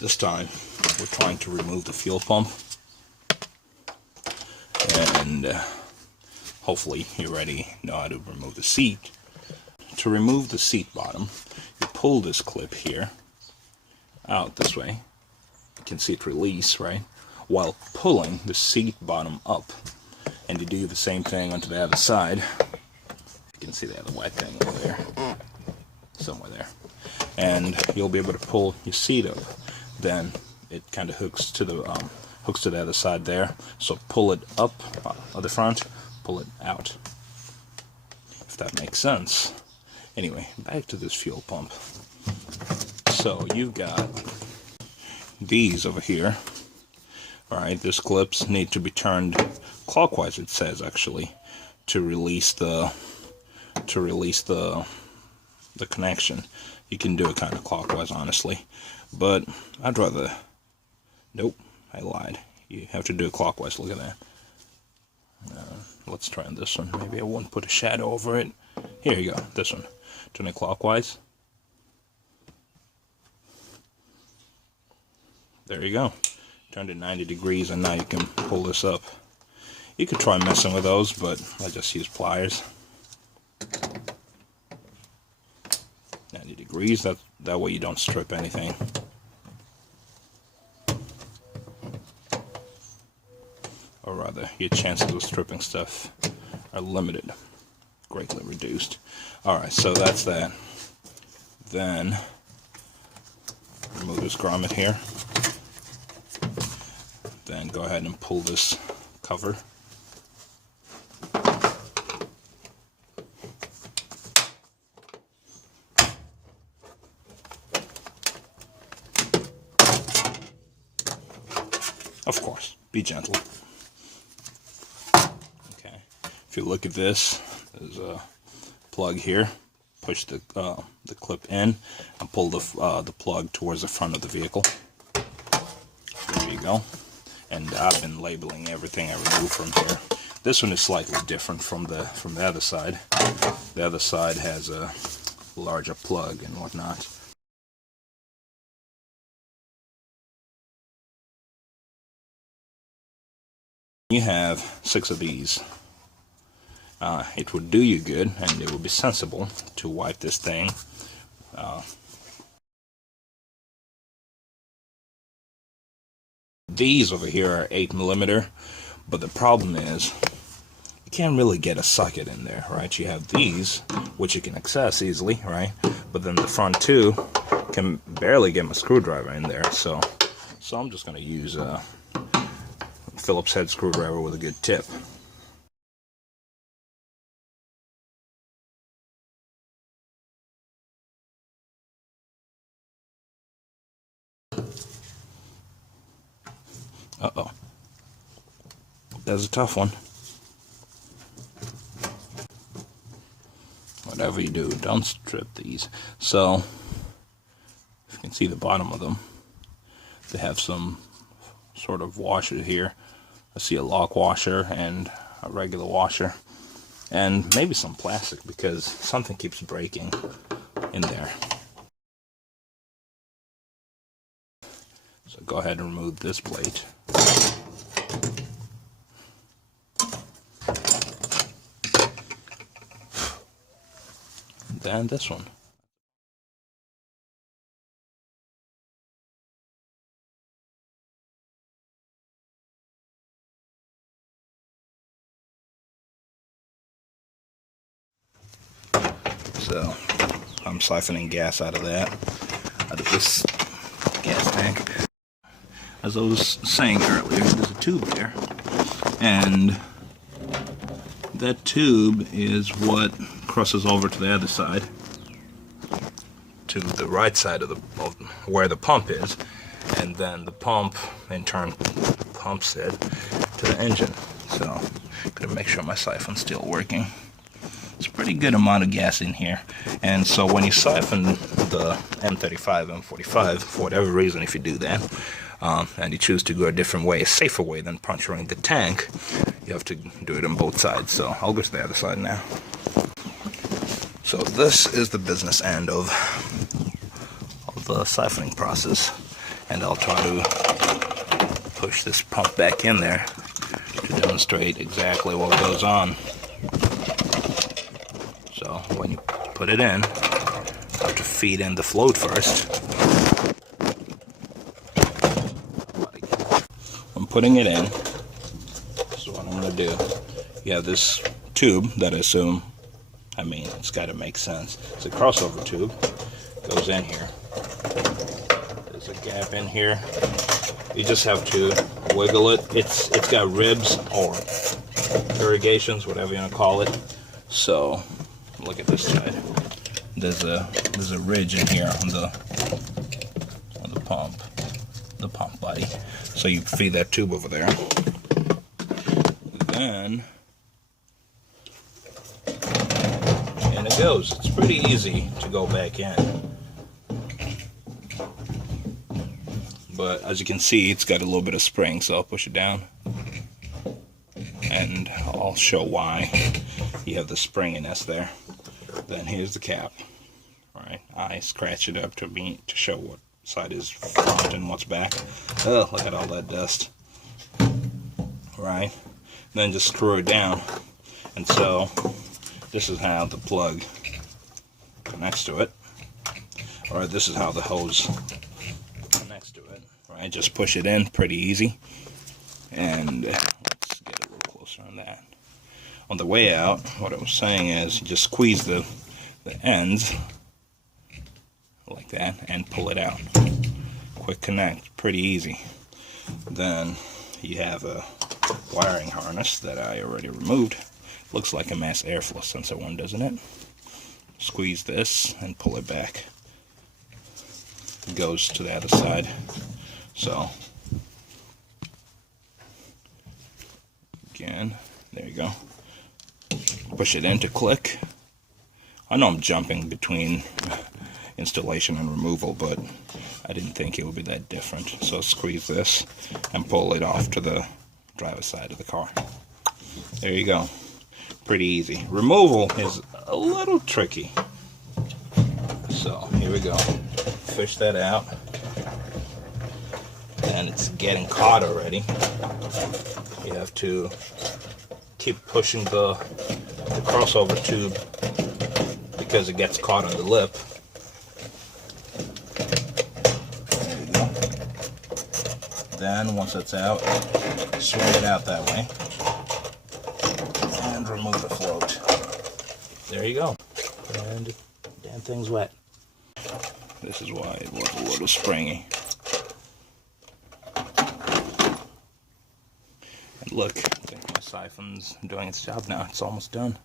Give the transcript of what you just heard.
This time we're trying to remove the fuel pump, and hopefully you already know how to remove the seat. To remove the seat bottom, you pull this clip here out this way. You can see it release, right? While pulling the seat bottom up. And you do the same thing onto the other side. You can see the other white thing over there. Somewhere there. And you'll be able to pull your seat up. Then it kind of hooks to the other side there. So pull it up on the front, pull it out. If that makes sense. Anyway, back to this fuel pump. So you've got these over here. Alright, these clips need to be turned clockwise, it says actually, to release the connection. You can do it kind of clockwise, honestly, but I'd rather. Nope, I lied. You have to do it clockwise. Look at that. Let's try this one. Maybe I won't put a shadow over it. Here you go. This one. Turn it clockwise. There you go. Turned it 90 degrees, and now you can pull this up. You could try messing with those, but I just use pliers. 90 degrees. That way you don't strip anything. Or rather, your chances of stripping stuff are limited, greatly reduced. Alright, so that's that. Then, remove this grommet here. Then go ahead and pull this cover. Of course, be gentle. Okay, if you look at this, there's a plug here. Push the clip in and pull the plug towards the front of the vehicle. There you go. And I've been labeling everything I remove from here. This one is slightly different from the other side. The other side has a larger plug and whatnot. You have 6 of these. It would do you good, and it would be sensible to wipe this thing. These over here are 8mm, but the problem is you can't really get a socket in there, right? You have these, which you can access easily, right? But then the front two can barely get my screwdriver in there, so I'm just going to use a Phillips head screwdriver with a good tip. Uh-oh. That's a tough one. Whatever you do, don't strip these. So, if you can see the bottom of them, they have some sort of washer here. I see a lock washer and a regular washer. And maybe some plastic, because something keeps breaking in there. So go ahead and remove this plate. And then this one. So I'm siphoning gas out of this gas tank. As I was saying earlier, there's a tube there, and that tube is what crosses over to the other side, to the right side of where the pump is, and then the pump in turn pumps it to the engine. So I'm gonna make sure my siphon's still working. It's a pretty good amount of gas in here, and so when you siphon the M35, M45, for whatever reason, if you do that, and you choose to go a different way, a safer way than puncturing the tank, you have to do it on both sides. So I'll go to the other side now. So this is the business end of the siphoning process, and I'll try to push this pump back in there to demonstrate exactly what goes on. So when you put it in, you have to feed in the float first. When putting it in, this is what I'm going to do. You have this tube that it's got to make sense. It's a crossover tube. Goes in here. There's a gap in here. You just have to wiggle it. It's got ribs or irrigations, whatever you want to call it. So look at this side. There's a ridge in here on the pump body. So you feed that tube over there. Then and it goes. It's pretty easy to go back in. But as you can see, it's got a little bit of spring, so I'll push it down. And I'll show why you have the springiness there. Then here's the cap. Alright, I scratch it up to show what side is front and what's back. Oh, look at all that dust. Right? Then just screw it down. And so this is how the plug connects to it. Or this is how the hose connects to it. Right? Just push it in, pretty easy. And let's get a little closer on that. On the way out, what I was saying is you just squeeze the ends like that and pull it out. Quick connect, pretty easy. Then you have a wiring harness that I already removed. Looks like a mass airflow sensor one, doesn't it? Squeeze this and pull it back. It goes to the other side. So again, there you go. Push it in to click. I know I'm jumping between installation and removal, but I didn't think it would be that different. So squeeze this and pull it off to the driver's side of the car. There you go. Pretty easy. Removal is a little tricky. So here we go. Fish that out. And it's getting caught already. You have to keep pushing the crossover tube because it gets caught on the lip. There you go. Then once it's out, swing it out that way and remove the float. There you go. And the damn thing's wet. This is why it was a little springy. And look, I think my siphon's doing its job now. It's almost done.